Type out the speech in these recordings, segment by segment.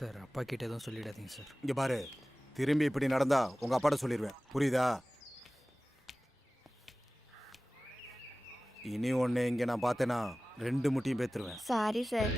Sir அப்பா கிட்ட எதுவும் சொல்லிடாதீங்க சார். இங்கே பாரு, திரும்பி இப்படி நடந்தா உங்கள் அப்பாட்ட சொல்லிடுவேன், புரியுதா? இனி ஒன்று இங்கே நான் பார்த்தேன்னா 2 முட்டியும் பேத்துருவேன். Sorry sir.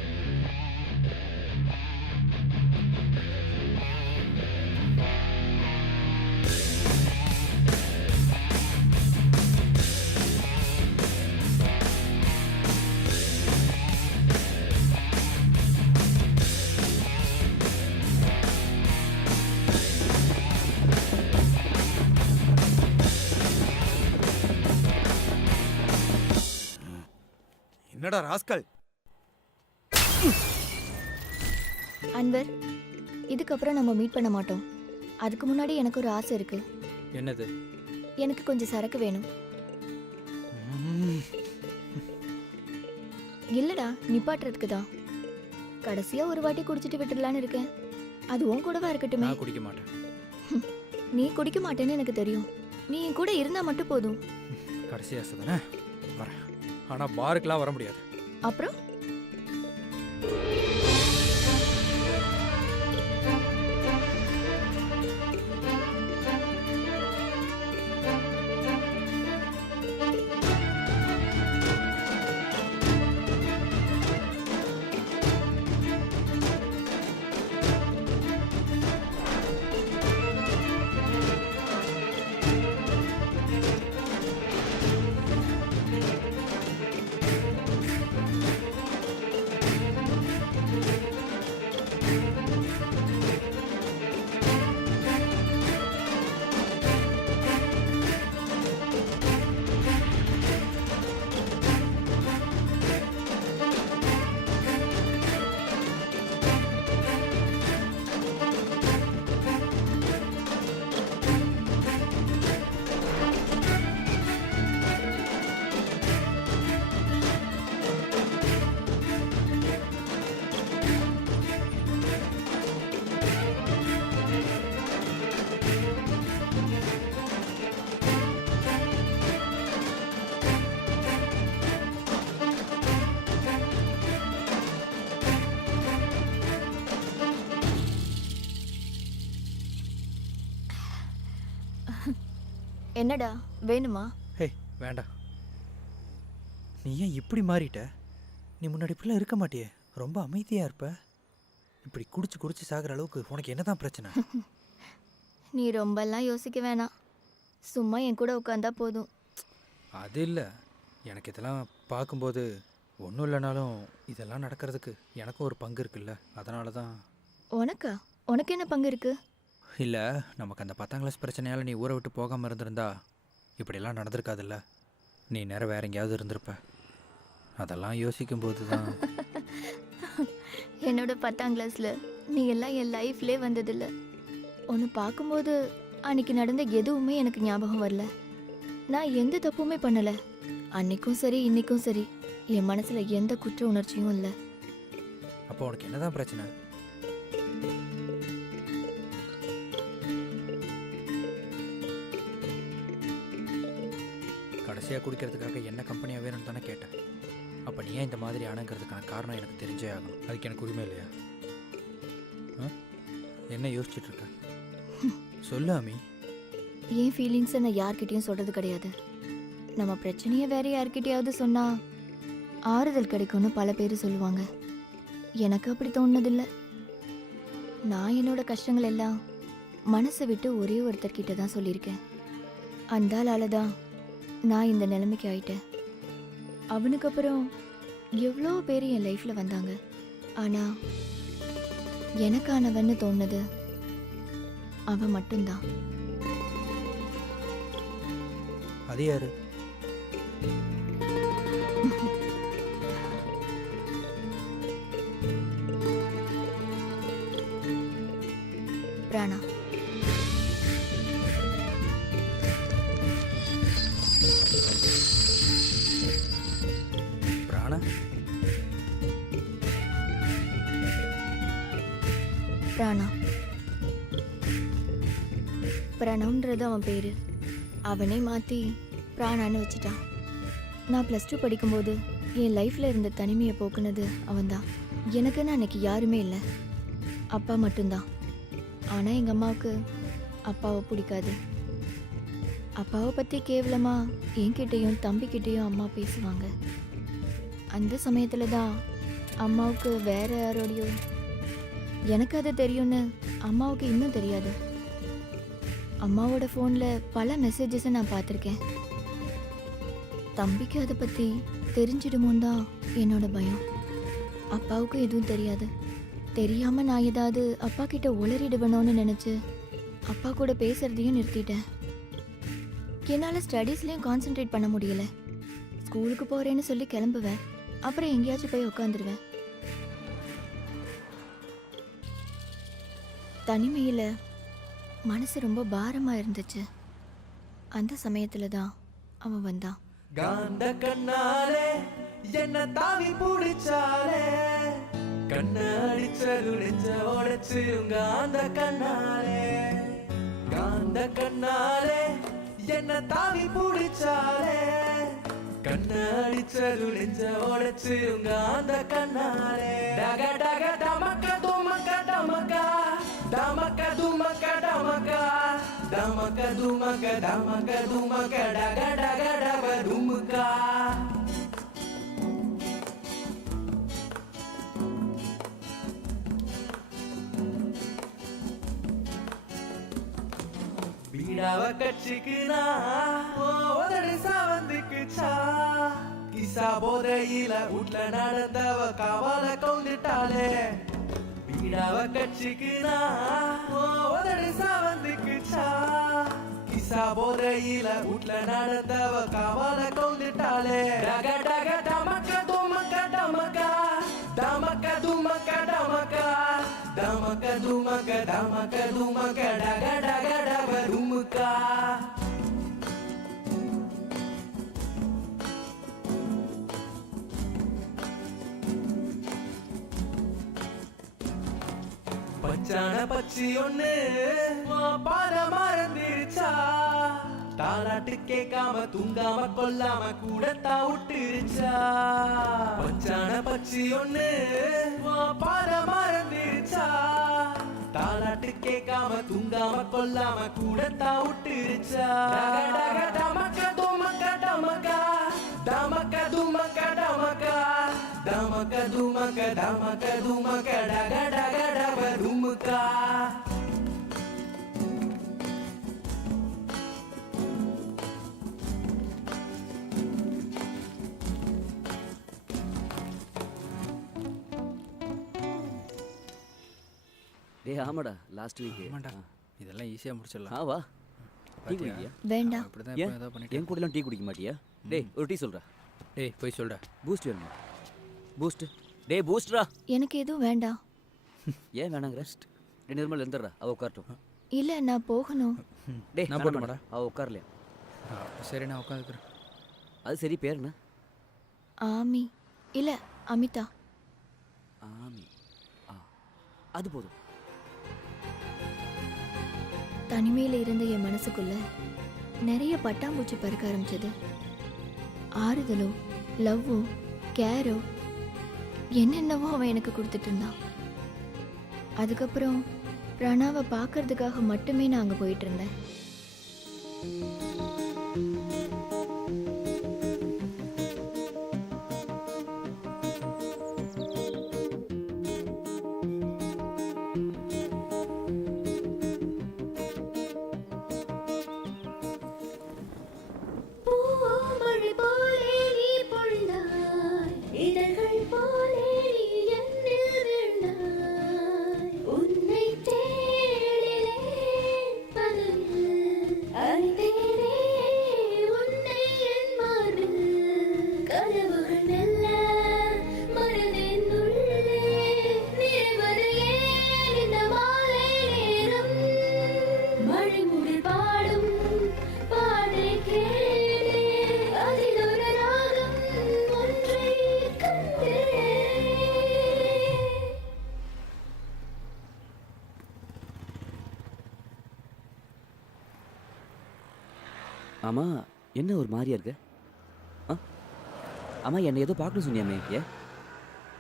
என்னடா ராஸ்கல்? அன்வர், இதுக்கப்புறம் நம்ம மீட் பண்ண மாட்டோம். அதுக்கு முன்னாடி எனக்கு ஒரு ஆசை இருக்கு. என்னது? எனக்கு கொஞ்சம் சரக்கு வேணும். இல்லடா, நிப்பாட்டுறதுக்கு தான். கடைசியா ஒரு வாட்டி குடிச்சிட்டு விட்டுடலான்னு இருக்கேன். அது உன் கூடவா இருக்கட்டுமே. நான் குடிக்க மாட்டேன். நீ குடிக்க மாட்டேன்னு எனக்கு தெரியும். நீ என் கூட இருந்தா மட்டும் போதும். கடைசி ஆசை தானே, வரேன். ஆனால் பாருக்கெலாம் வர முடியாது. அப்புறம் என்னடா வேணுமா? ஹே, வேண்டாம். நீ ஏன் இப்படி மாறிட்ட? நீ முன்னாடி இப்படிலாம் இருக்க மாட்டியே, ரொம்ப அமைதியாக இருப்ப. இப்படி குடிச்சு குடிச்சு சாகிற அளவுக்கு உனக்கு என்ன தான் பிரச்சனை? நீ ரொம்பலாம் யோசிக்க வேணாம். சும்மா என் கூட உட்காந்தா போதும். அது இல்லை, எனக்கு இதெல்லாம் பார்க்கும்போது ஒன்றும் இல்லைனாலும் இதெல்லாம் நடக்கிறதுக்கு எனக்கும் ஒரு பங்கு இருக்குல்ல, அதனால தான். உனக்கா? உனக்கு என்ன பங்கு இருக்கு? இல்லை, நமக்கு அந்த 10ஆம் கிளாஸ் பிரச்சனையால் நீ ஊரை விட்டு போகாமல் இருந்திருந்தா இப்படியெல்லாம் நடந்திருக்காதுல்ல. நீ நேரம் வேற எங்கேயாவது இருந்திருப்ப. அதெல்லாம் யோசிக்கும்போது தான். என்னோட 10ஆம் கிளாஸில் நீ எல்லாம் என் லைஃப்லே வந்ததில்ல. ஒன்று பார்க்கும்போது அன்னைக்கு நடந்த எதுவுமே எனக்கு ஞாபகம் வரல. நான் எந்த தப்புமே பண்ணலை. அன்னைக்கும் சரி இன்னைக்கும் சரி என் மனசில் எந்த குற்ற உணர்ச்சியும் இல்லை. அப்போ உனக்கு என்னதான் பிரச்சனை? கடைசியாக குடிக்கிறதுக்காக என்ன கம்பெனியாக வேணும்னு தானே கேட்டேன். அப்போ நீ ஏன் இந்த மாதிரி ஆனங்கிறதுக்கான காரணம் எனக்கு தெரிஞ்சே ஆகணும். அதுக்கு எனக்கு உரிமை இல்லையா? என்ன யோசிச்சுட்டு இருக்க? சொல்லு அமி. என் ஃபீலிங்ஸை நான் யார்கிட்டயும் சொல்கிறது கிடையாது. நம்ம பிரச்சனையை வேற யார்கிட்டயாவது சொன்னால் ஆறுதல் கிடைக்கும்னு பல பேர் சொல்லுவாங்க. எனக்கு அப்படி தோணுனதில்லை. நான் என்னோட கஷ்டங்கள் எல்லாம் மனசை விட்டு ஒரே ஒருத்தர்கிட்ட தான் சொல்லியிருக்கேன். அந்த ஆளால தான் நான் இந்த நிலைமைக்கு ஆயிட்டேன். அவனுக்கு அப்புறம் எவ்வளோ பேர் என் லைஃப்பில் வந்தாங்க. ஆனால் எனக்கானவன்னு தோணுது அவன் மட்டும்தான். அது யாரு? பிராணா. பிராணா? பிராணா. பிரணவன்றது அவன் பேரு. அவனே மாற்றி பிராணான்னு வச்சுட்டான். நான் +2 படிக்கும்போது என் லைஃப்பில் இருந்த தனிமையை போக்குனது அவன்தான். எனக்குன்னு அன்னைக்கு யாருமே இல்லை. அப்பா மட்டும்தான். ஆனால் எங்கள் அம்மாவுக்கு அப்பாவை பிடிக்காது. அப்பாவை பற்றி கேவலமாக என்கிட்டேயும் தம்பிக்கிட்டேயும் அம்மா பேசுவாங்க. அந்த சமயத்தில் தான் அம்மாவுக்கு வேற யாரோடையோ, எனக்கு அது தெரியும்னு அம்மாவுக்கு இன்னும் தெரியாது. அம்மாவோட ஃபோனில் பல மெசேஜஸை நான் பார்த்துருக்கேன். தம்பிக்கு அதை பற்றி தெரிஞ்சிடுமோன்னு தான் என்னோட பயம். அப்பாவுக்கு எதுவும் தெரியாது. தெரியாமல் நான் ஏதாவது அப்பா கிட்ட உளறிடுவேணும்னு நினச்சி அப்பா கூட பேசுறதையும் நிறுத்திட்டேன். என்னால் ஸ்டடீஸ்லேயும் கான்சென்ட்ரேட் பண்ண முடியல. ஸ்கூலுக்கு போகிறேன்னு சொல்லி கிளம்புவேன், அப்புறம் எங்கேயாச்சும் போய் உட்காந்துருவேன். தனிமையில் மனசு ரொம்ப பாரமாக இருந்துச்சு. அந்த சமயத்தில் தான் அவன் வந்தான். காந்த கண்ணாலே என்ன தாவி பிடிச்சாலே, கண்ண அடிச்சது நெஞ்ச உடைச்சிருங்க அந்த கண்ணாலே. காந்த கண்ணாலே என்ன தாவி பிடிச்சாலே, கண்ண அடிச்சது நெஞ்ச உடைச்சிருங்க அந்த கண்ணாலே. டக டக டமக்க துமக்க டமக்கா, டமக்க துமக்க டமக்கா, டமக்க துமக்க டமக்க துமக்க டக டக டக துமுக்கா. பீடாவ கட்சிக்குனா உதடு சாவந்துக்குச்சா, கிசா போதையில வீட்ல நடந்தவ காவால கவுந்துட்டாளே. பீடாவ கட்சிக்குனா உதடு சாவந்துக்குச்சா, கிசா போதையில வீட்ல நடந்தவ காவால கவுந்துட்டாளே. டக டக டமக்க துமக்க டமக்கா, டமக்க துமக்க டமக்கா, டமக்க துமக்க டமக்க துமக்க டக டக டக துமுக்கா. பச்சான பச்சி ஒண்ணு பாத மறந்துருச்சா, தாலாட்டு கேட்காம தூங்காம கொல்லாம கூட விட்டுருச்சா. பச்சான பச்சி ஒண்ணு பாத மறந்துருச்சா, தாலாட்டு கேட்காம தூங்காம கொல்லாம கூட விட்டுருச்சா. டக டக டமக்க துமக்க டமக்கா, டமக்க துமக்க டமக்கா, டமக்க துமக்க டமக்க துமக்க டக டக டக துமுக்கா. டேய் ஆமாடா லாஸ்ட் வீக். ஆமாண்டா, இதெல்லாம் ஈஸியாக முடிச்சிடலாம். வா டீ குடிக்கியா? வேண்டாம். இப்படி தான் ஏன் ஏதோ பண்ணிட்டு. என் கூடலாம் டீ குடிக்க மாட்டியா? டேய் ஒரு டீ சொல்றா. டேய் போய் சொல்டா. பூஸ்ட் வேணுமா? பூஸ்ட். டேய் பூஸ்ட்ரா. எனக்கு எதுவும் வேண்டாம். ஏன் வேணாங்கிற? 2 நிமிஷம் எழுந்துடுறா, அவ உட்காரட்டும். இல்லை, நான் போகணும். டேய் நான் நான் போட்டுமாடா? அவ உட்காரலையா? சரி நான் உட்காந்துக்கிறேன். அது சரி, பேர் என்ன? ஆமி. இல்லை, அமிதா. ஆமி. ஆ அது போதும். தனிமையில் இருந்த என் மனசுக்குள்ள நிறைய பட்டாம்பூச்சி பறக்க ஆரம்பிச்சது. ஆறுதலோ லவ்வோ கேரோ என்னென்னவோ அவன் எனக்கு கொடுத்துட்டு இருந்தான். அதுக்கப்புறம் பிரணாவை பார்க்கறதுக்காக மட்டுமே நான் அங்கே போயிட்டு இருந்தேன். ஆமா, என்ன ஒரு மாதிரியா இருக்க? ஆ ஆமா, என்னை ஏதோ பார்க்கணும் சொன்னியாமே. ஏன்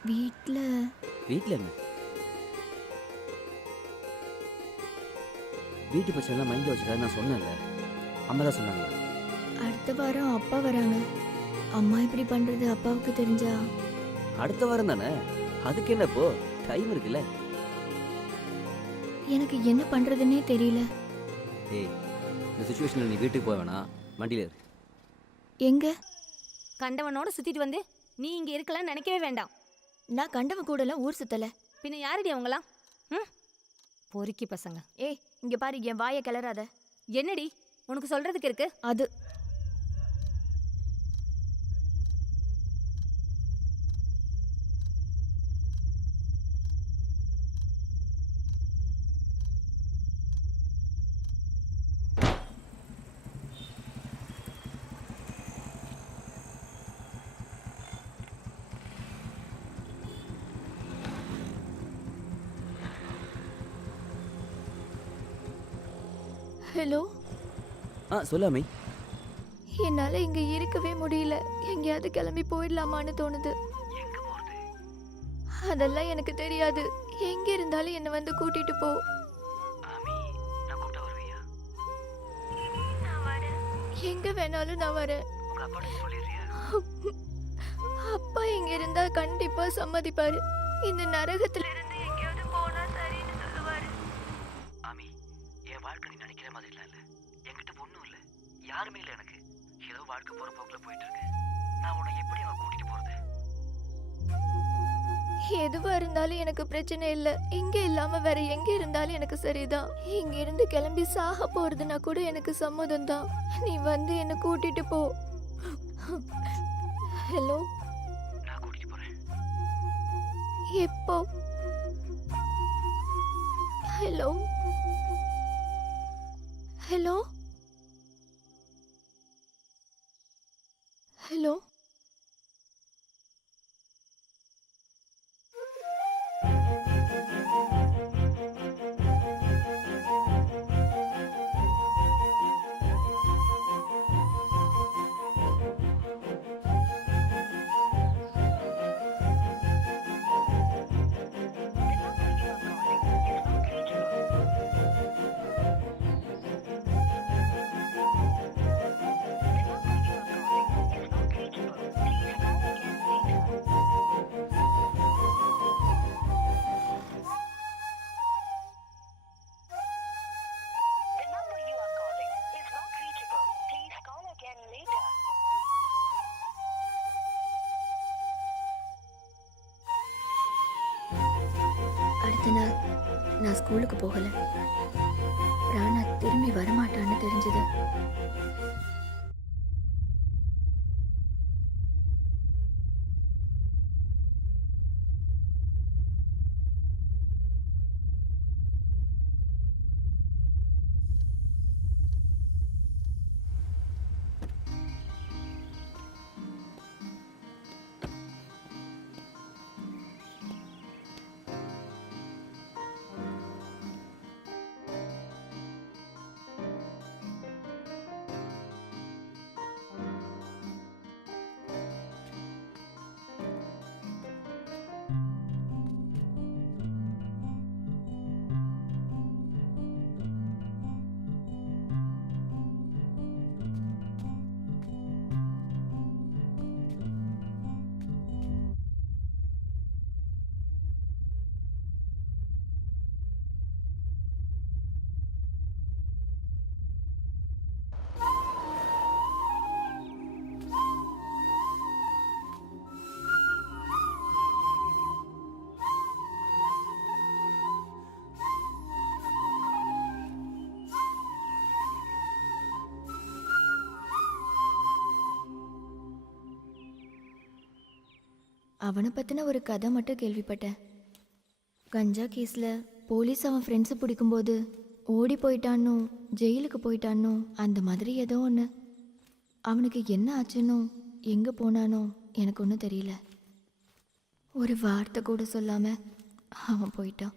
வீட்டில் வீட்டில் என்ன? வீட்டு பிரச்சனைலாம் மைண்டில் வச்சுக்காது நான் சொன்னேன்ல. அம்மா தான் சொன்னாங்க. அடுத்த வாரம் அப்பா வராங்க. அம்மா இப்படி பண்ணுறது அப்பாவுக்கு தெரிஞ்சா? அடுத்த வாரம் தானே, அதுக்கு என்ன இப்போ டைம் இருக்குல்ல. எனக்கு என்ன பண்ணுறதுன்னே தெரியல. ஏய், இந்த சுச்சுவேஷனில் நீ வீட்டுக்கு போக வேணாம், வண்டியில் இரு. எங்க? கண்டவனோட சுத்திட்டு வந்து நீ இங்க இருக்கலாம்னு நினைக்கவே வேண்டாம். நான் கண்டவன் கூடலாம் ஊர் சுத்தல. பின்ன யாரடி அவங்களாம்? ம், பொறுக்கி பசங்க. ஏய், இங்க பாரு, என் வாயை கிளறாத. என்னடி உனக்கு சொல்றதுக்கு இருக்கு? அது ஹலோ. சொல்லாமே. என்னால இங்க இருக்கவே முடியல. எங்கேயாவது கிளம்பி போயிடலாமான்னு தோணுது. அதெல்லாம் எனக்கு தெரியாது. எங்க இருந்தாலும் என்னை வந்து கூட்டிட்டு போ. எங்க வேணாலும் நான் வரேன். அப்பா இங்க இருந்தா கண்டிப்பா சம்மதிப்பாரு. இந்த நரகத்துல இருந்து எங்கேயாவது போனா சரின்னு சொல்லுவாரு. ஆமி, என் வாழ்க்கை நீ நினைக்கிற மாதிரிலாம் இல்லை. என்கிட்ட பொண்ணும் இல்லை, யாருமே இல்லை. எனக்கு ஏதோ வாழ்க்கை போகிற போக்கில் போயிட்டு இருக்கு. நான் உன்னை எப்படி அவன் கூட்டிட்டு போகிறது? எதுவா இருந்தாலும் எனக்கு பிரச்சனை இல்ல. இங்க இல்லாம வேற எங்க இருந்தாலும் எனக்கு சரிதான். இங்க இருந்து கிளம்பி சாக போறதுனா கூட எனக்கு சம்மதம் தான். நீ வந்து என்ன கூட்டிட்டு போ. ஹலோ. நான் கூட்டிட்டு போறேன். எப்போ? Hello hello hello. அடுத்த நாள் நான் ஸ்கூலுக்கு போகல. ராணா திரும்பி வரமாட்டான்னு தெரிஞ்சது. அவனை பற்றின ஒரு கதை மட்டும் கேள்விப்பட்டேன். கஞ்சா கேஸில் போலீஸ் அவன் ஃப்ரெண்ட்ஸை பிடிக்கும்போது ஓடி போயிட்டானோ ஜெயிலுக்கு போயிட்டானோ அந்த மாதிரி ஏதோ ஒன்று. அவனுக்கு என்ன ஆச்சுன்னோ எங்கே போனானோ எனக்கு ஒன்றும் தெரியல. ஒரு வார்த்தை கூட சொல்லாமல் அவன் போயிட்டான்.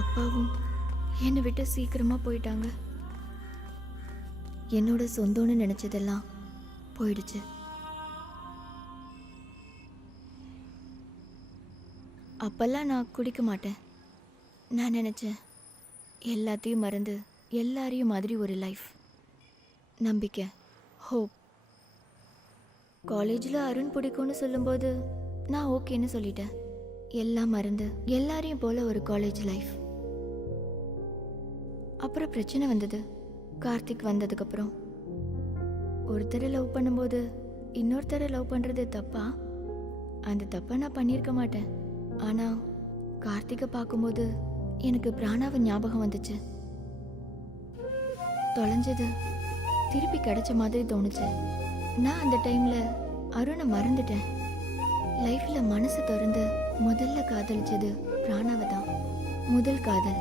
அப்பாவும் என்னை விட்டு சீக்கிரமா போயிட்டாங்க. என்னோட சொந்தம்னு நினைச்சதெல்லாம் போயிடுச்சு. அப்பெல்லாம் நான் குடிக்க மாட்டேன். நான் நினச்சேன் எல்லாத்தையும் மறந்து எல்லாரையும் மாதிரி ஒரு லைஃப், நம்பிக்கை, ஹோப். காலேஜில் அருண் பிடிக்கும்னு சொல்லும்போது நான் ஓகேன்னு சொல்லிட்டேன். எல்லாம் மறந்து எல்லாரையும் போல ஒரு காலேஜ் லைஃப். அப்புறம் பிரச்சனை வந்தது. கார்த்திக் வந்ததுக்கப்புறம் ஒருத்தரை லவ் பண்ணும்போது இன்னொருத்தரை லவ் பண்ணுறது தப்பா? அந்த தப்பை நான் பண்ணியிருக்க மாட்டேன். ஆனால் கார்த்திகை பார்க்கும்போது எனக்கு பிராணாவை ஞாபகம் வந்துச்சு. தொலைஞ்சது திருப்பி கிடைச்ச மாதிரி தோணுச்சு. நான் அந்த டைமில் அருணை மறந்துட்டேன். லைஃப்பில் மனசு திறந்து முதல்ல காதலிச்சது பிராணாவை தான். முதல் காதல்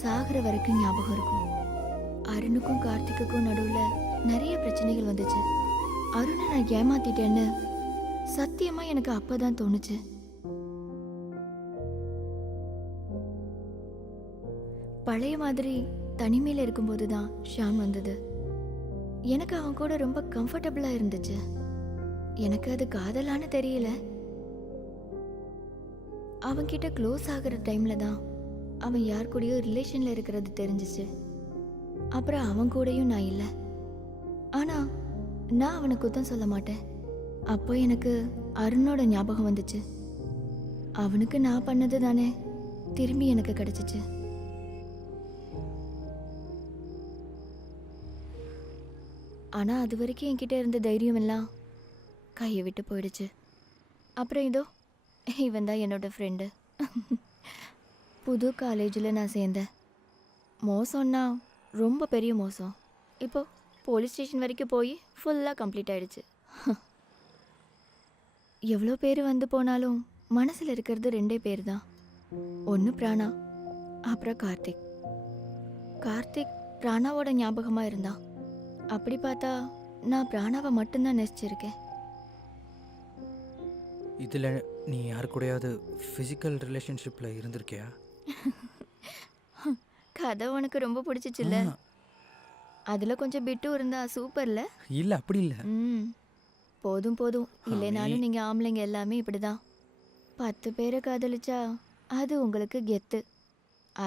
சாகிற வரைக்கும் ஞாபகம் இருக்கும். அருணுக்கும் கார்த்திக்குக்கும் நடுவில் நிறைய பிரச்சனைகள் வந்துச்சு. அருணை நான் ஏமாத்திட்டேன்னு சத்தியமா எனக்கு அப்பதான் தோணுச்சு. பழைய மாதிரி தனிமையில் இருக்கும்போது தான் ஷான் வந்தது. எனக்கு அவன் கூட ரொம்ப கம்ஃபர்டபுளா இருந்துச்சு. எனக்கு அது காதலான்னு தெரியல. அவன்கிட்ட க்ளோஸ் ஆகிற டைம்ல தான் அவன் யார் கூடயோ ரிலேஷன்ல இருக்கிறது தெரிஞ்சிச்சு. அப்புறம் அவன் கூடயும் நான் இல்லை. ஆனா நான் அவனை குத்தம் சொல்ல மாட்டேன். அப்போ எனக்கு அருணோட ஞாபகம் வந்துச்சு. அவனுக்கு நான் பண்ணது தானே திரும்பி எனக்கு கிடைச்சிச்சு. ஆனா அது வரைக்கும் என்கிட்ட இருந்த தைரியம் எல்லாம் கையை விட்டு போயிடுச்சு. அப்புறம் இதோ இவன் தான் என்னோட ஃப்ரெண்டு. புது காலேஜில் நான் சேர்ந்தேன். மோசம்னா ரொம்ப பெரிய மோசம். இப்போ போலீஸ் ஸ்டேஷன் வரைக்கும் போய் ஃபுல்லாக கம்ப்ளீட் ஆயிடுச்சு. எவ்வளோ பேர் வந்து போனாலும் மனசில் இருக்கிறது 2 பேர் தான். ஒன்று பிராணா, அப்புறம் கார்த்திக். கார்த்திக் பிராணாவோட ஞாபகமாக இருந்தான். அப்படி பார்த்தா நான் பிராணாவை மட்டும்தான் நேசிச்சிருக்கேன். இதில் நீ யாரு கூடயாவது ஃபிசிக்கல் ரிலேஷன்ஷிப்பில் இருந்திருக்கியா? கதை உனக்கு ரொம்ப பிடிச்சிச்சுல்ல? ஆ. அதில் கொஞ்சம் பிட்டும் இருந்தா சூப்பர்ல. இல்லை, அப்படி இல்லை. ம், போதும் போதும். இல்லைனாலும் ஆமி. நீங்கள் ஆம்பளைங்க எல்லாமே இப்படி தான். 10 பேரை காதலிச்சா அது உங்களுக்கு கெத்து.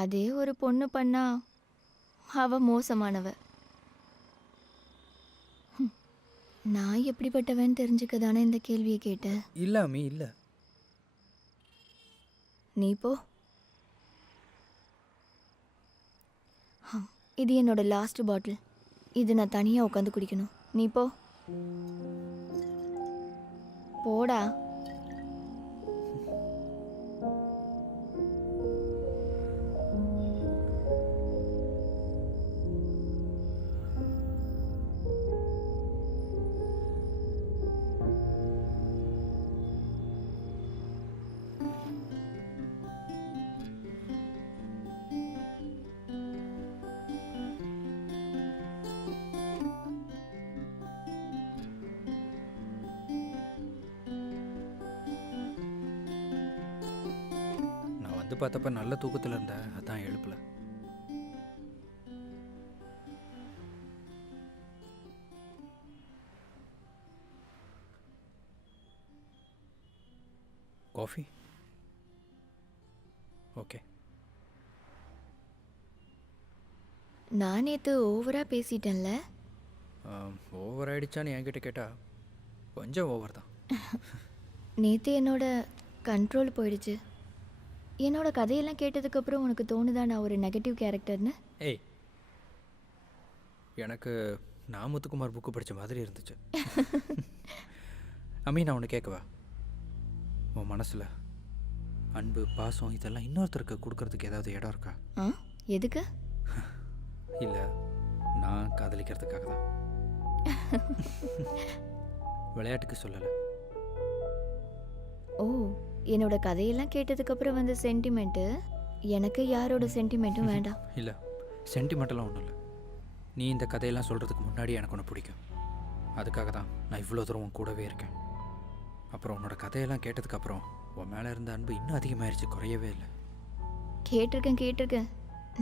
அதே ஒரு பொண்ணு பண்ணா அவ மோசமானவ. நான் எப்படிப்பட்டவன் தெரிஞ்சுக்க தானே இந்த கேள்வியை கேட்டேன். இல்லை அம்மி, இல்லை. நீ போ. இது என்னோட லாஸ்ட் பாட்டில். இது நான் தனியாக உட்காந்து குடிக்கணும். நீ போ. போடா. நான் வந்து பார்த்தப்ப நல்ல தூக்கத்தில் இருந்தேன், அதான் எழுப்பல. காஃபி? ஓகே. நான் நேற்று ஓவராக பேசிட்டேன்ல. ஓவர் ஆயிடுச்சான்னு என்கிட்ட கேட்டா கொஞ்சம் ஓவர் தான். நேற்று என்னோட கண்ட்ரோல் போயிடுச்சு. என்னோட கதையெல்லாம் கேட்டதுக்கப்புறம் உனக்கு தோணுதா நான் ஒரு நெகட்டிவ் கேரக்டர்னு? ஏய், எனக்கு நான் முத்துக்குமார் புக்கு படித்த மாதிரி இருந்துச்சு. அம்மி, நான் ஒன்று கேட்கவா? உன் மனசில் அன்பு, பாசம் இதெல்லாம் இன்னொருத்தருக்கு கொடுக்கறதுக்கு ஏதாவது இடம் இருக்கா? ஆ, எதுக்கு? இல்லை, நான் காதலிக்கிறதுக்காக தான். விளையாட்டுக்கு சொல்லலை. ஓ, என்னோட கதையெல்லாம் கேட்டதுக்கப்புறம் வந்த சென்டிமெண்ட்டு எனக்கு யாரோட சென்டிமெண்ட்டும் வேண்டாம். இல்லை, சென்டிமெண்டெல்லாம் ஒன்றும் இல்லை. நீ இந்த கதையெல்லாம் சொல்கிறதுக்கு முன்னாடி எனக்கு ஒன்று பிடிக்கும். அதுக்காக தான் நான் இவ்வளோ தூரம் உன் கூடவே இருக்கேன். அப்புறம் உன்னோட கதையெல்லாம் கேட்டதுக்கப்புறம் உன் மேலே இருந்த அன்பு இன்னும் அதிகமாகிடுச்சு, குறையவே இல்லை. கேட்டிருக்கேன்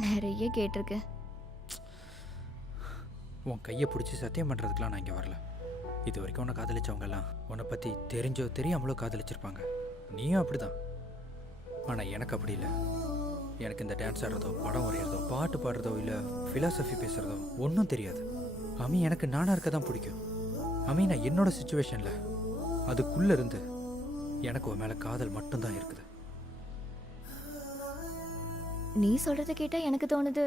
நிறைய கேட்டிருக்கேன். உன் கையை பிடிச்சி சத்தியம் பண்ணுறதுக்கெலாம் நான் இங்கே வரல. இது வரைக்கும் உன்னை காதலிச்சவங்கெல்லாம் உன்னை பற்றி தெரிஞ்சோ தெரியாமலோ காதலிச்சிருப்பாங்க. நீயும் அப்படி தான். ஆனால் எனக்கு அப்படி இல்லை. எனக்கு இந்த டான்ஸ் ஆடுறதோ, படம் வரைகிறதோ, பாட்டு பாடுறதோ, இல்லை ஃபிலாசபி பேசுகிறதோ ஒன்றும் தெரியாது. அமி எனக்கு நானாக இருக்க தான் பிடிக்கும். அமி நான் என்னோட சுச்சுவேஷனில் அதுக்குள்ளே இருந்து எனக்கு உன் மேலே காதல் மட்டும்தான் இருக்குது. நீ சொல்கிறத கேட்டால் எனக்கு தோணுது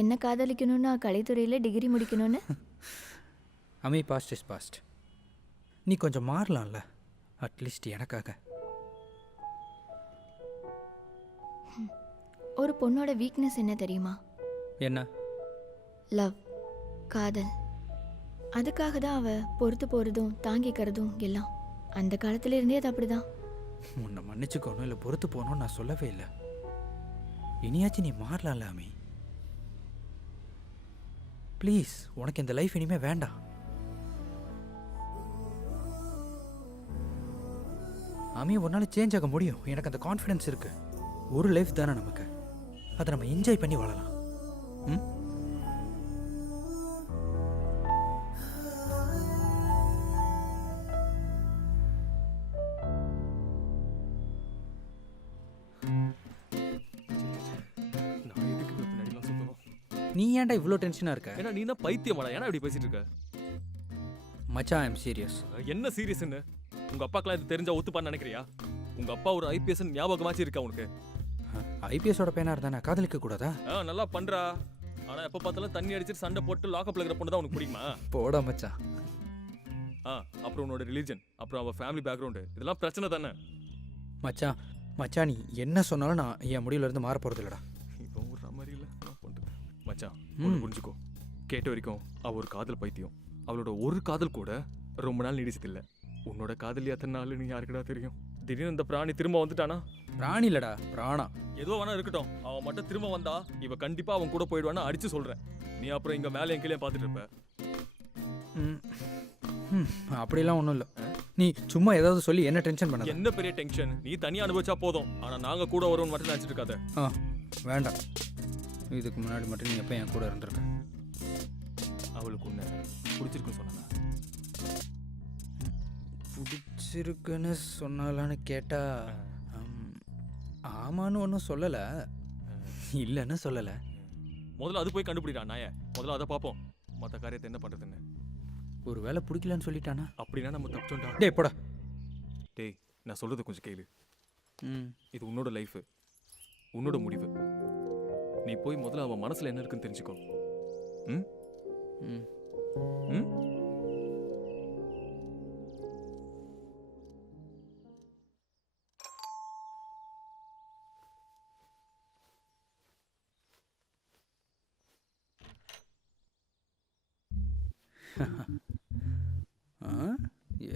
என்ன காதலிக்கணும்னா கலைத்துறையில் டிகிரி முடிக்கணும்னு. அமி பாஸ்ட் இஸ் பாஸ்ட். நீ கொஞ்சம் மாறலாம்ல, அட்லீஸ்ட் எனக்காக. ஒரு பொண்ணோட வீக்னஸ் என்ன தெரியுமா? என்ன? லவ், காதல். அதுக்காக தான் அவ பொறுத்து போகிறதும் தாங்கிக்கிறதும் எல்லாம். அந்த காலத்துல இருந்தே அது அப்படிதான். உன்னை மன்னிச்சுக்கணும் இல்லை பொறுத்து போகணும்னு நான் சொல்லவே இல்லை. இனியாச்சும் நீ மாறலாம்ல அமி. ப்ளீஸ், உனக்கு இந்த லைஃப் இனிமே வேண்டாம். அமி உன்னால சேஞ்ச் ஆக முடியும். எனக்கு அந்த கான்ஃபிடன்ஸ் இருக்கு. ஒரு லைஃப் தானே நமக்கு, அதை நம்ம என்ஜாய் பண்ணி வாழலாம். ம்? நான் எதுக்கு பின்னாடிலாம் சுத்தணும்? நீ ஏன்டா இவ்வளோ டென்ஷனாக இருக்க? ஏன்னா நீ தான் பைத்தியமாடா, ஏன்னா இப்படி பேசிட்டு இருக்க? மச்சான், ஐ எம் சீரியஸ். என்ன சீரியஸ்ன்னு? உங்க அப்பாக்கெல்லாம் இது தெரிஞ்சா ஒத்துப்பான்னு நினைக்கிறியா? உங்க அப்பா ஒரு ஐபிஎஸ் ஞாபகமாச்சு இருக்கா உனக்கு? ஐபிஎஸோட பையனா இருந்தானே காதலிக்க கூடாதா? நல்லா பண்றா. ஆனா எப்ப பார்த்தாலும் தண்ணி அடிச்சிட்டு சண்டை போட்டு லாக்அப்ல இருக்கிற பொண்ணு தான் உனக்கு பிடிக்குமா? போடா மச்சான். அப்புறம் உன்னோட ரிலீஜன், அப்புறம் அவ ஃபேமிலி பேக்ரவுண்ட், இதெல்லாம் பிரச்சனை தானே? மச்சான் மச்சான், நீ என்ன சொன்னாலும் நான் என் முடிவுல இருந்து மாற போறது இல்லடா. இப்போ ஒரு மாதிரி இல்ல நான் பண்றது. மச்சான் ஒன்னு புரிஞ்சுக்கோ. கேட்ட வரைக்கும் அவ ஒரு காதல் பைத்தியம். அவளோட ஒரு காதல் கூட ரொம்ப நாள் நீடிச்சது இல்ல. உன்னோட காதலி அத்தனை நாள் நீ யாருக்குடா தெரியும்? திடீர்னு இந்த பிராணி திரும்ப வந்துட்டானா? பிராணி இல்லடா, பிராணா. ஏதோ வேணா இருக்கட்டும், அவன் மட்டும் திரும்ப வந்தா இவ கண்டிப்பா அவன் கூட போயிடுவான்னு அடிச்சு சொல்றேன். நீ அப்புறம் இங்க மேலே கீழே பார்த்துட்டு இருப்ப. அப்படிலாம் ஒன்றும் இல்லை. நீ சும்மா ஏதாவது சொல்லி என்ன டென்ஷன் பண்ண? என்ன பெரிய டென்ஷன்? நீ தனியா அனுபவிச்சா போதும். ஆனா நாங்க கூட வருவோம் மட்டும் நினைச்சிட்டு இருக்காத. வேண்டாம். இதுக்கு முன்னாடி மட்டும் நீ எப்போ என் கூட இருந்திருக்க? அவளுக்கு உன்னை பிடிச்சிருக்குன்னு சொன்னாங்க. பிடிச்சிருக்குன்னு சொன்னாலான்னு கேட்டா ஆமான்னு ஒன்றும் சொல்லலை, இல்லைன்னு சொல்லலை. முதல்ல அது போய் கண்டுபிடிடா நாய. முதல்ல அதை பார்ப்போம், மற்ற காரியத்தை என்ன பண்றதுன்னு. ஒரு வேலை பிடிக்கலன்னு சொல்லிட்டானா? அப்படின்னா நம்ம தப்பிச்சோண்டா. டேய் போடா. டேய் நான் சொல்றது கொஞ்சம் கேளு. ம், இது உன்னோட லைஃப், உன்னோட முடிவு. நீ போய் முதல்ல அவன் மனசுல என்ன இருக்குன்னு தெரிஞ்சுக்கோ. ம் ம். ம்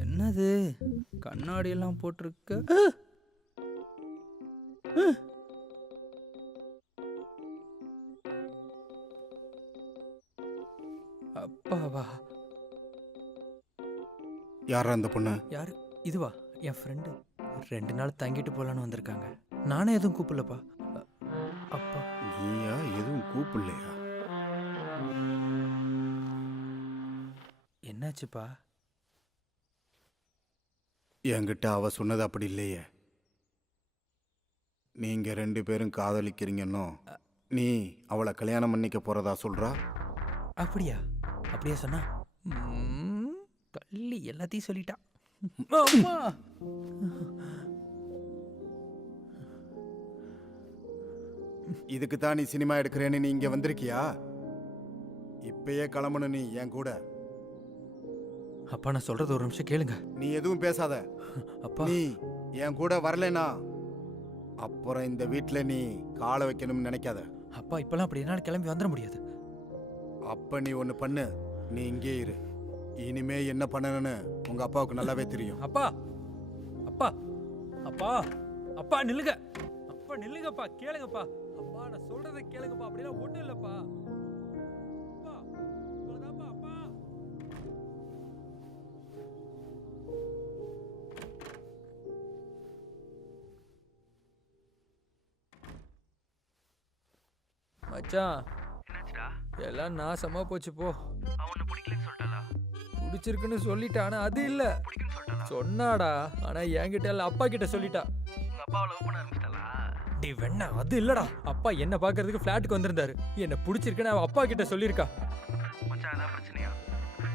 என்னது கண்ணாடியெல்லாம் போட்டிருக்க? அப்பாவா? யாரா அந்த பொண்ணு? யாரு? இதுவா? என் ஃப்ரெண்டு. 2 நாள் தங்கிட்டு போலான்னு வந்திருக்காங்க. நானே எதுவும் கூப்பிடலப்பா. அப்பா நீயா? எதுவும் கூப்பிடலையா? என்னாச்சுப்பா? என்கிட்ட அவ சொன்னது அப்படி இல்லையே. நீங்க 2 பேரும் காதலிக்கிறீங்கன்னோ நீ அவளை கல்யாணம் பண்ணிக்க போறதா சொல்றா? அப்படியா? அப்படியா சொன்னா? தள்ளி எல்லாத்தையும் சொல்லிட்டா. அம்மா! இதுக்கு தான் நீ சினிமா எடுக்கிறேன்னு நீ இங்க வந்திருக்கியா? இப்பயே கிளம்பணும் நீ என் கூட. அப்பா நான் சொல்றது ஒரு நிமிஷம் கேளுங்க. நீ எதுவும் பேசாத. அப்பா நீ என் கூட வரலனா அப்புறம் இந்த வீட்டில் நீ காலை வைக்கணும்னு நினைக்காத. அப்பா இப்பெல்லாம் அப்படி என்னால் கிளம்பி வந்துட முடியாது. அப்ப நீ ஒன்று பண்ணு, நீ இங்கே இரு. இனிமே என்ன பண்ணணும்னு உங்க அப்பாவுக்கு நல்லாவே தெரியும். அப்பா அப்பா அப்பா அப்பா நில்லுங்க. அப்பா நில்லுங்கப்பா, கேளுங்கப்பா. அப்பா நான் சொல்றதை கேளுங்கப்பா. அப்படிலாம் ஒண்ணும் இல்லப்பா. அப்பா இவ்வளவுதான்ப்பா. அப்பா மச்சான் என்னாச்சுடா? எல்லாம் நாசமா போச்சு போ. அவன் உன்னை பிடிக்கலன்னு சொல்லிட்டாளா? பிடிச்சிருக்குன்னு சொல்லிட்டா, ஆனா அது இல்ல. பிடிக்குன்னு சொல்லிட்டாளா? சொன்னாடா, ஆனா என்கிட்ட இல்ல, அப்பா கிட்ட சொல்லிட்டா. உங்க அப்பாவை லவ் பண்ண ஆரம்பிச்சிட்டாளா? டேய் வெண்ணா, அது இல்லடா. அப்பா என்ன பார்க்கறதுக்கு ஃபிளாட்டுக்கு வந்திருந்தாரு. என்ன பிடிச்சிருக்குன்னு அவ அப்பா கிட்ட சொல்லியிருக்கா. மச்சான் அதான் பிரச்சனையா?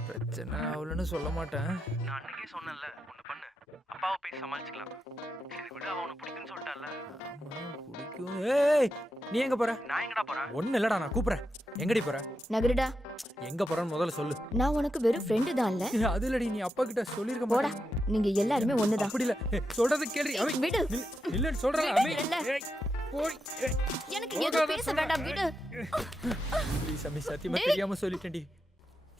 பிரச்சனை அவளுன்னு சொல்ல மாட்டேன். நான் அன்னைக்கே சொன்னேன்ல, ஒண்ணு பண்ணு, அப்பாவை போய் சமாளிச்சுக்கலாம். சரி விடு, அவன் உன்னை பிடிக்குன்னு சொல்லிட்டால. பிடிக்கும். ஏய், நீ எங்க போற? நான் எங்கடா போறேன்? ஒண்ணு இல்லடா, நான் கூப்பிடுறேன். எங்கடி போற? நகருடா. எங்க போறன்னு முதல்ல சொல்லு. நான் உனக்கு வெறும் ஃப்ரெண்டு தான் இல்ல. அது இல்லடி, நீ அப்பா கிட்ட சொல்லிருக்க போடா, மாட்டே. நீங்க எல்லாருமே ஒண்ணுதான். அப்படி இல்ல, சொல்றது கேள்வி. விடு. இல்லன்னு சொல்றல. விடுறேன்ல. போய். எனக்கு எதுவும் பேச வேண்டாம், விடு. ப்ளீஸ் அம்மி, சத்தியமா தெரியாம சொல்லிட்டேன்டி.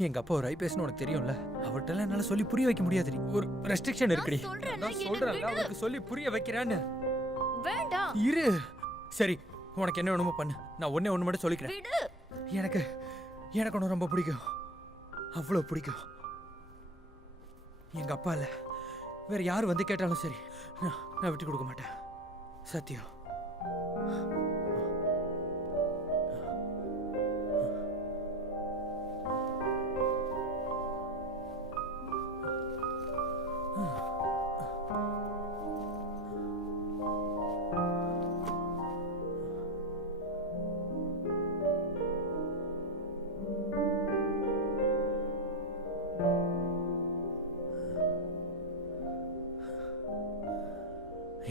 எங்க அப்பா ஒரு ஐ பேசணும் உனக்கு தெரியும்ல. அவர்கிட்ட என்னால சொல்லி புரிய வைக்க முடியாதுடி. ஒரு ரெஸ்ட்ரிக்ஷன் இருக்குடி. நான் சொல்றேன்ல, அவருக்கு சொல்லி புரிய வைக்கிறேன்னு. வேண்டாம். இரு. சரி, உனக்கு என்ன வேணுமோ பண்ணு. நான் ஒண்ணு மட்டும் சொல்லிக்கிறேன். விடு. எனக்கு ஒன்று ரொம்ப பிடிக்கும். அவ்வளோ பிடிக்கும். எங்க அப்பா இல்ல, வேற யார் வந்து கேட்டாலும் சரி, நான் விட்டு கொடுக்க மாட்டேன். சத்தியம்.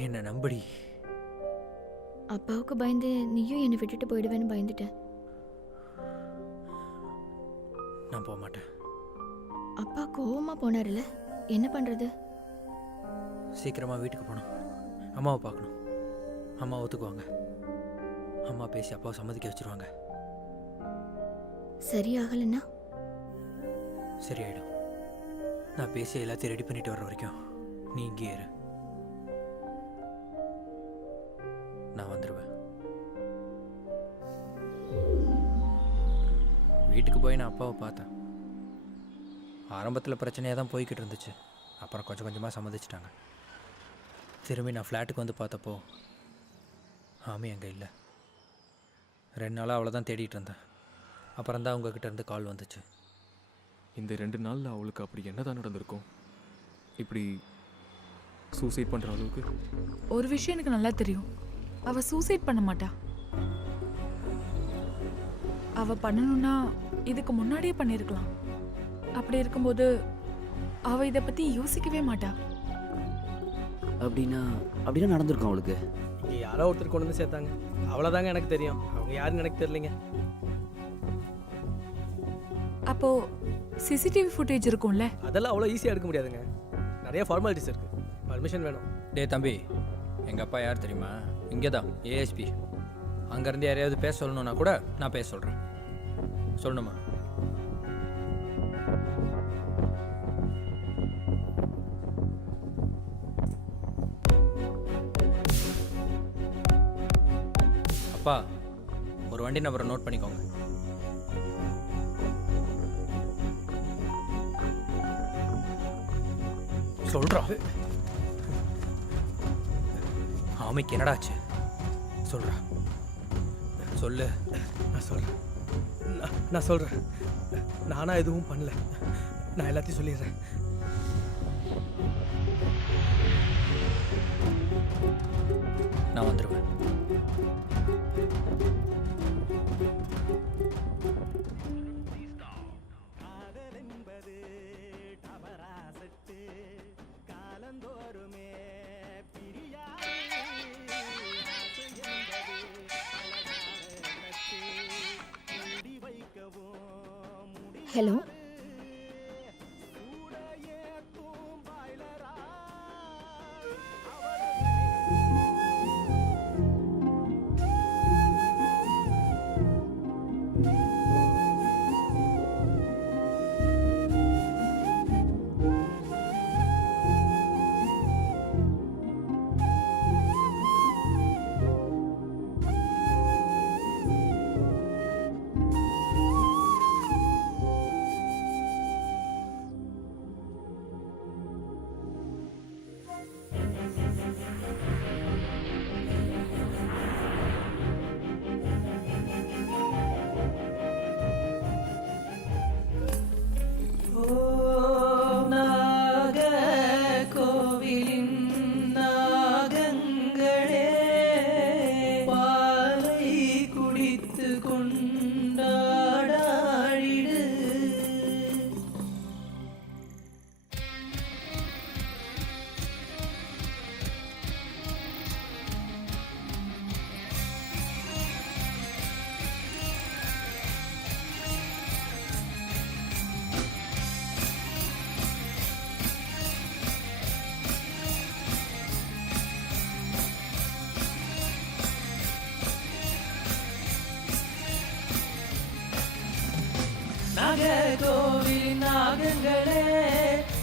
என்ன நம்படி. அப்பாவுக்கு பயந்து நீயும் என்னை விட்டுட்டு போயிடுவேன்னு பயந்துட்டேன். நான் போக மாட்டேன். அப்பா கோவமா போனார்ல, என்ன பண்றது? சீக்கிரமா வீட்டுக்கு போகணும். அம்மாவை பார்க்கணும். அம்மா ஒத்துக்குவாங்க. அம்மா பேசி அப்பாவை சம்மதிக்க வச்சிருவாங்க. சரியாகலன்னா சரியாயிடும். நான் பேசி எல்லாத்தையும் ரெடி பண்ணிட்டு வர்ற வரைக்கும் நீ இங்கே இரு. நான் வந்துடுவேன். வீட்டுக்கு போய் நான் அப்பாவை பார்த்தேன். ஆரம்பத்தில் பிரச்சனையாக தான் போய்கிட்டு இருந்துச்சு. அப்புறம் கொஞ்சம் கொஞ்சமாக சம்மதிச்சிட்டாங்க. திரும்பி நான் ஃப்ளாட்டுக்கு வந்து பார்த்தப்போ ஆமி அங்கே இல்லை. 2 நாளாக அவளை தான் தேடிட்டு இருந்தேன். அப்புறம் தான் உங்ககிட்ட இருந்து கால் வந்துச்சு. இந்த 2 நாளில் அவளுக்கு அப்படி என்னதான் நடந்திருக்கும்? இப்படி சூசைட் பண்ணுற அளவுக்கு? ஒரு விஷயம் எனக்கு நல்லா தெரியும். அவ சூசைட் பண்ண மாட்டா. அவ பண்ணணும்னா இதுக்கு முன்னாடியே பண்ணியிருக்கலாம். அப்படி இருக்கும்போது அவ இதை பத்தி யோசிக்கவே மாட்டா. அப்படின்னா நடந்திருக்கும் அவளுக்கு. இங்கே யாரோ ஒருத்தர் கொண்டு வந்து சேர்த்தாங்க, அவ்வளோதாங்க எனக்கு தெரியும். அவங்க யாருன்னு எனக்கு தெரியலைங்க. அப்போ சிசிடிவி ஃபுட்டேஜ் இருக்கும்ல? அதெல்லாம் அவ்வளோ ஈஸியாக எடுக்க முடியாதுங்க. நிறைய ஃபார்மாலிட்டிஸ் இருக்கு, பர்மிஷன் வேணும். டே தம்பி, எங்கள் அப்பா யார் தெரியுமா? இங்கே தான் ஏஎஸ்பி. அங்கேருந்து யாரையாவது பேச சொல்லணுன்னா கூட நான் பேச சொல்கிறேன். சொல்லணுமா? அப்பா, ஒரு வண்டி நம்பரை நோட் பண்ணிக்கோங்க. சொல்கிறோம். ஆமைக்கு என்னடாச்சு? சொல்கிறா. சொல்லு. நான் சொல்கிறேன். நானாக எதுவும் பண்ணல. நான் எல்லாத்தையும் சொல்லிடுறேன். நான் வந்துடுவேன். ஹலோ, நாகர்கோவில் நாகங்களே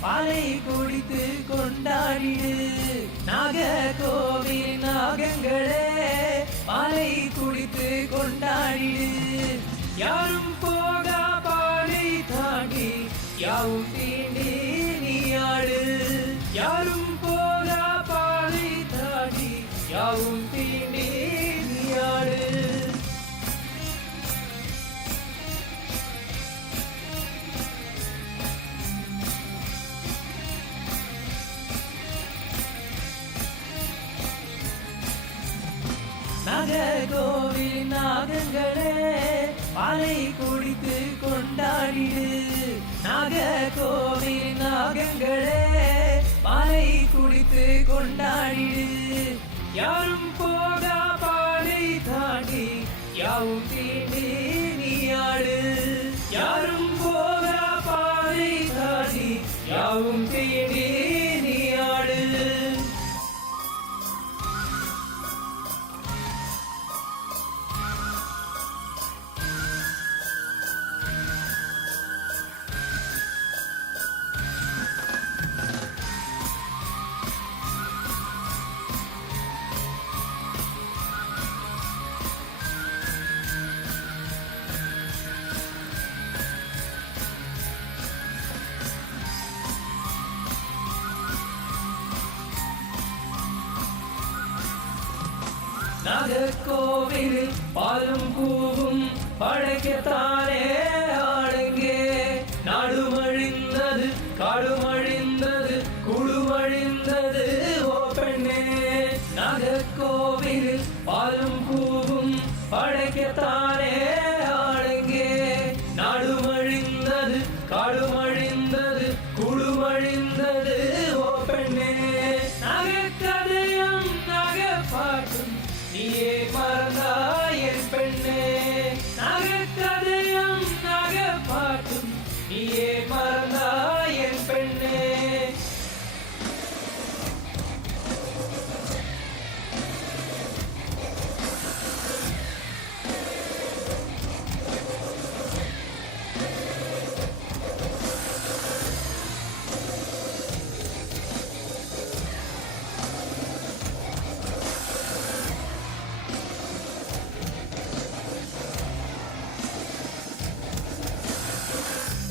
பாலை குடித்து கொண்டாடிடு. நாகர்கோவில் நாகங்களே பாலை குடித்து கொண்டாடிடு. யாரும் போகா பாலை தாண்டி யாவும் தீண்டி நீயாடு. யாரும் போகா பாலை தாண்டி யாவும் தீண்டி நீயாடு. நாகர்கோவில் நாகங்களே பாலை குடித்து கொண்டாடிடு. நாகர்கோவில் நாகங்களே பாலை குடித்து கொண்டாடிடு. யாரும் போகா பாலை தாண்டி யாவும் தீண்டி நீயாடு. யாரும் போகா பாலை தாண்டி யாவும் தீண்டி நீயாடு. நாகர்கோவிலில் பாலும் பூவும் படைக்கத்தானே ஆளுங்கே. நாடுமழிந்தது காடுமழிந்தது குழுமழிந்தது ஓ பெண்ணே. நாகர்கோவிலில் பாலும் பூவும் படைக்கத்தானே ஆளுங்கே. நாடுமழிந்தது காடுமழிந்தது குழுமழிந்தது ஓ பெண்ணே. நகைக்கதையும் நகைப்பாட்டும் நீயே மறந்தாய் என் பெண்ணே. நகைக்கதையும் நகைப்பாட்டும் நீயே மறந்தாய் என் பெண்ணே.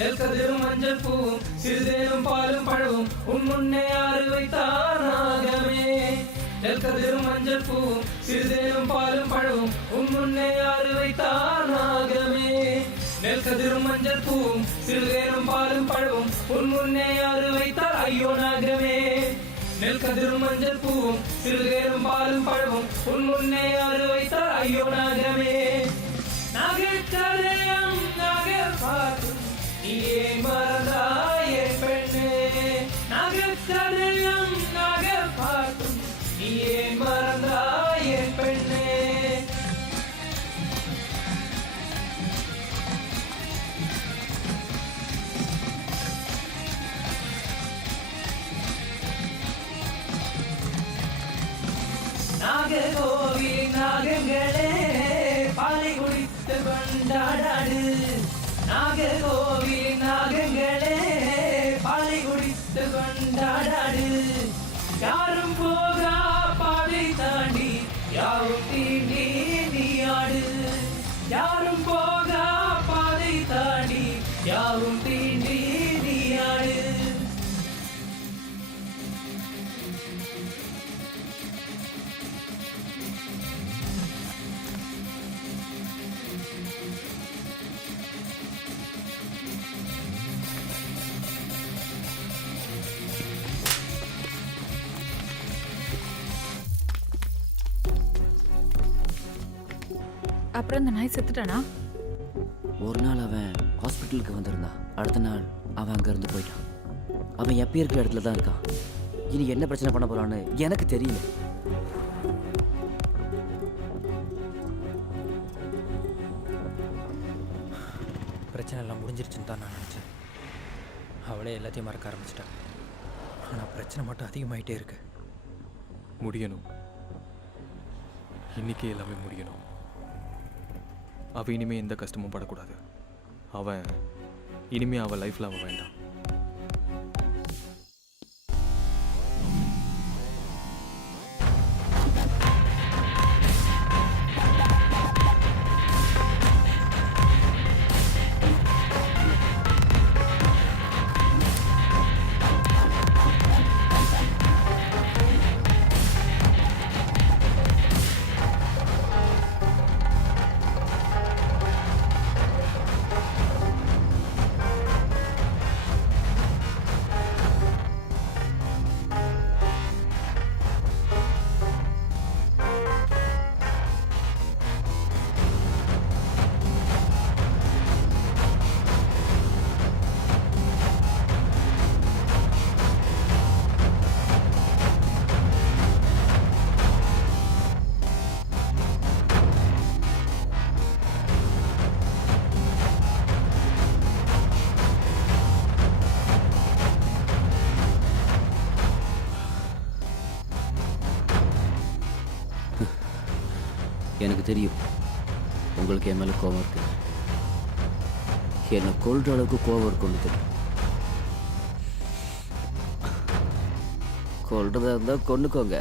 நெல்கதிரும் மஞ்சள் பூவும் சிறிதேனும் பாலும் பழவும் உன் முன்னே ஆறு வைத்தார் நாகமே. நெல்கதிரும் மஞ்சள் பூவும் சிறிதேனும் பாலும் பழவும் உன் முன்னே ஆறு வைத்தார் நாகமே. நெல்கதிரும் மஞ்சள் பூவும் சிறிதேனும் பாலும் பழவும் உன் முன்னே ஆறு வைத்தார் ஐயோ நாகமே. நெல்கதிரும் மஞ்சள் பூவும் சிறிதேனும் பாலும் பழவும் உன் முன்னே ஆறு வைத்தார் ஐயோ நாகமே. நகைக்கதையும் நகைப்பாட்டும் நீயே மறந்தாய் என் பெண்ணே. நகைக்கதையும் நகைப்பாட்டும் நீயே மறந்தாய் என் பெண்ணே. நாகர்கோவில் நாகங்களே பாலை குடித்து கொண்டாடாடு. நாகர்கோவில் நாகங்களே பாலை குடித்து கொண்டாடாடு. யாரும் போகா பாதை தாண்டி யாவும் தீண்டி நீயாடு. யாரும் போகா பாதை தாண்டி யாவும் தீண்டி நீயாடு. அப்புறம் இந்த நாய் செத்துட்டானா? ஒரு நாள் அவன் ஹாஸ்பிட்டலுக்கு வந்திருந்தான். அடுத்த நாள் அவன் அங்கேருந்து போயிட்டான். அவன் எப்போ இருக்கிற இடத்துல தான் இருக்கான். இனி என்ன பிரச்சனை பண்ண போறான்னு எனக்கு தெரியல. பிரச்சனை எல்லாம் முடிஞ்சிருச்சுன்னு தான் நான் நினச்சேன். அவளே எல்லாத்தையும் மறக்க ஆரம்பிச்சிட்டான். ஆனால் பிரச்சனை மட்டும் அதிகமாயிட்டே இருக்கு. முடியணும். இன்னைக்கே எல்லாமே முடியணும். அவ இனிமே எந்த கஷ்டமும் படக்கூடாது. அவன் இனிமே அவள் லைஃப்பில் அவன் வேண்டாம். எனக்கு தெரியும் உங்களுக்கு என் மேலே கோபம் இருக்கு. என்னை கொல்ற அளவுக்கு கோபம் இருக்குன்னு தெரியும். கொல்றதா இருந்தா கொன்னுக்கோங்க.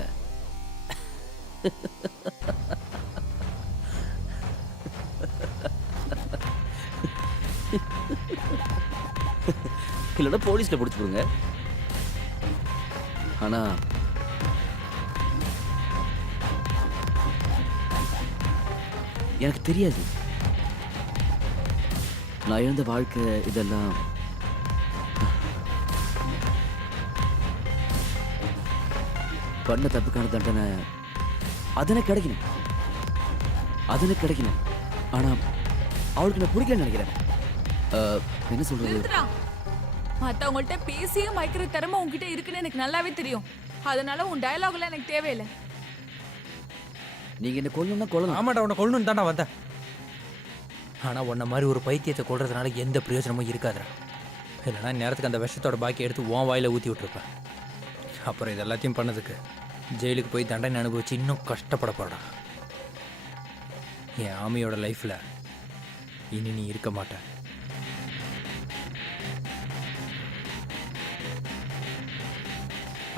இல்லைன்னா போலீஸ்ல பிடிச்சி போடுங்க. ஆனா எனக்கு தெரியாது நான் இழந்த வாழ்க்கை இதெல்லாம் பண்ண தப்புக்கான தண்டனை அதனை கிடைக்கணும். ஆனா அவளுக்கு நான் பிடிக்கலன்னு நினைக்கிறேன். என்ன சொல்றது? மற்றவங்கள்ட்ட பேசியே மயக்கிற திறமை உங்ககிட்ட இருக்குன்னு எனக்கு நல்லாவே தெரியும். அதனால உன் டயலாக்லாம் எனக்கு தேவையில்லை. நீங்க என்ன கொல்லணும்னா கொல்லலாம். ஆமாடா, உன்னை கொல்லணும்னு தான்டா வந்தேன். ஆனால் உன்ன மாதிரி ஒரு பைத்தியத்தை கொல்றதுனால எந்த பிரயோஜனமும் இருக்காதுடா. இல்லைனா நேரத்துக்கு அந்த விஷத்தோட பாக்கி எடுத்து உன் வாயில் ஊற்றி விட்டுருப்பேன். அப்புறம் இது எல்லாத்தையும் பண்ணதுக்கு ஜெயிலுக்கு போய் தண்டனை அனுபவிச்சு இன்னும் கஷ்டப்பட போறடா. என் ஆமியோட லைஃப்பில் இனி நீ இருக்க மாட்ட.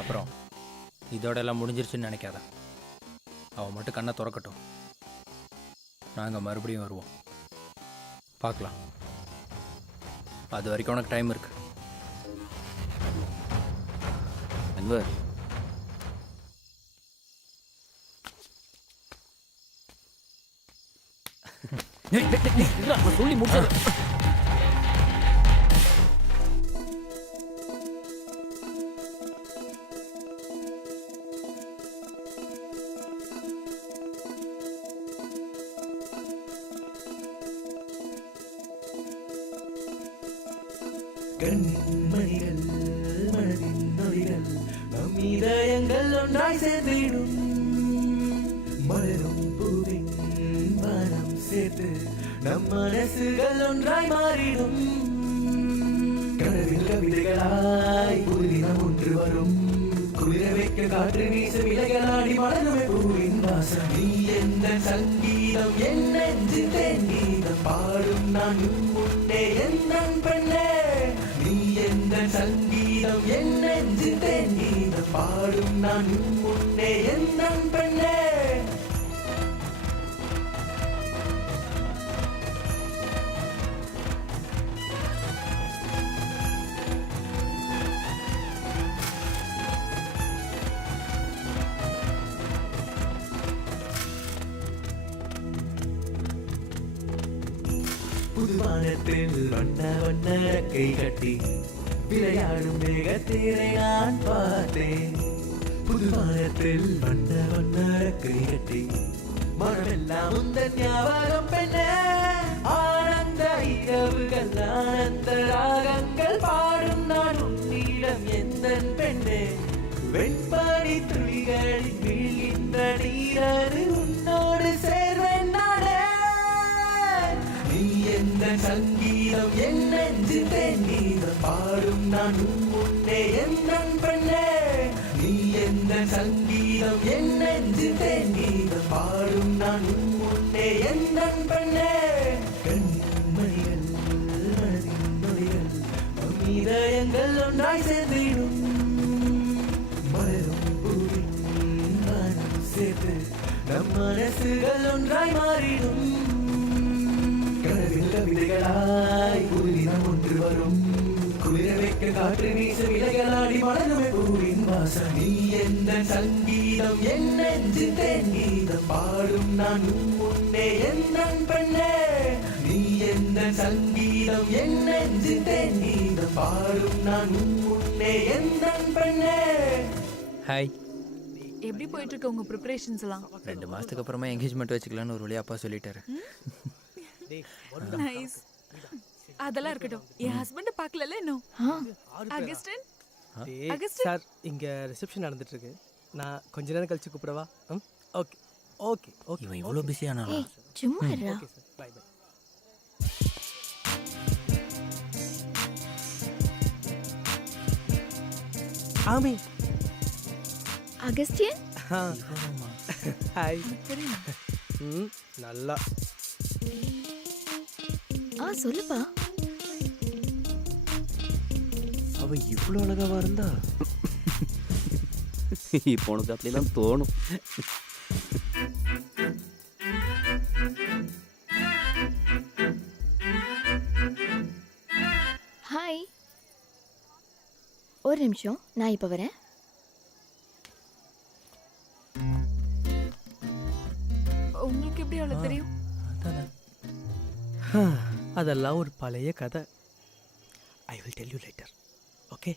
அப்புறம் இதோட எல்லாம் முடிஞ்சிருச்சுன்னு நினைக்காத. அவன் மட்டும் கண்ணை திறக்கட்டும், நாங்கள் மறுபடியும் வருவோம். பார்க்கலாம். அது வரைக்கும் உனக்கு டைம் இருக்கு. அன்வர், சொல்லி முடிச்சு கண்மணிகள் மனதின் நொடிகள் நம் இதயங்கள் ஒன்றாய் சேர்ந்திடும். மலரும் பூவின் மனம் சேர்த்து நம் மனசுகள் ஒன்றாய் மாறிடும். கனவில் கவிதைகளாய் புதினம் ஒன்று வரும். குளிர வைக்க காற்று வீச விலைகளாடி மலருமே பூவின் வாசம். நீ எந்த சங்கீதம் என் நெஞ்சு தேங்கீதம் பாடும் நான் முன்னே எந்த பெண்ணே. நீ எந்த சங்கீதம் என் நெஞ்சு தேங்கீதம் பாடும் நான் முன்னே எந்த பெண்ணே. புதுவானத்தில் வண்ண வண்ண கை கட்டி விளையாடும் மேகத்தீரை நான் பார்த்தேன். புதுவானத்தில் வண்ண வண்ண கை கட்டி மனமெல்லாம் உந்தன் ஞாபகம் பெண்ணே. ஆனந்த இரவுகள் ஆனந்த ராகங்கள் பாடும் நான் உன்னிடம் எந்தன் பெண்ணே. வெண்பனி துளிகளில் வீழ்கின்ற நீரது உன்னோடு சேர்வேன் நானே. நீ எந்த சங்கீதம் என் நெஞ்சு தேங்கீதம் பாடும் நான் முன்னே எந்த பெண்ணே. நீ எந்த சங்கீதம் என் நெஞ்சு தேங்கீதம் பாடும் நான் முன்னே எந்த பெண்ணே. கண்மணிகள் மனதின் நொடிகள் ஒன்றாய் சேர்ந்திடும் மலரும் பூவின் மனம் சேர்த்து நம் மனசுகள் ஒன்றாய் மாறிடும் கனவில் கவிதைகளாய் புதினம் ஒன்று வரும் குளிர வைக்க காற்று வீச விலைகளாடி மலருமே பூவின் வாசம் நீ எந்த சங்கீதம் என் நெஞ்சின் தேங்கீதம் பாடும் நான் உன் முன்னே என்ன பெண்ணே நீ எந்த சங்கீதம் என் நெஞ்சின் தேங்கீதம் பாடும் நான் உன் முன்னே என்ன பெண்ணே. ஹாய். எப்படி போயிட்டு இருக்கு உங்க ப்ரிப்பரேஷன்ஸ் எல்லாம்? 2 மாதத்துக்கு அப்புறமா என்கேஜ்மெண்ட் வச்சுக்கலான்னு ஒரு வழியா அப்பா சொல்லிட்டாரு. நைஸ். அதெல்லாம் இருக்கட்டும். என் ஹஸ்பண்ட பார்க்கலல இன்னும். அகஸ்டின் அகஸ்டின் சார் இங்க ரிசப்ஷன் நடந்துட்டு இருக்கு. நான் கொஞ்ச நேரம் கழிச்சு கூப்பிடவா? Okay okay okay. இவன் இவ்வளோ பிஸியானாலும் ஏய் சும்மா இருடா. Okay sir, bye bye. Amy. Augustine hi. நல்லா. சொல்லுப்பா. அவ இவ்வளோ அழகாவா இருந்தா இப்போ உனக்கு அப்படிலாம் தோணும். ஹாய். ஒரு நிமிஷம், நான் இப்போ வரேன். உங்களுக்கு எப்படி அவளை தெரியும்? அதெல்லாம் ஒரு பழைய கதை. I will tell you later. Okay.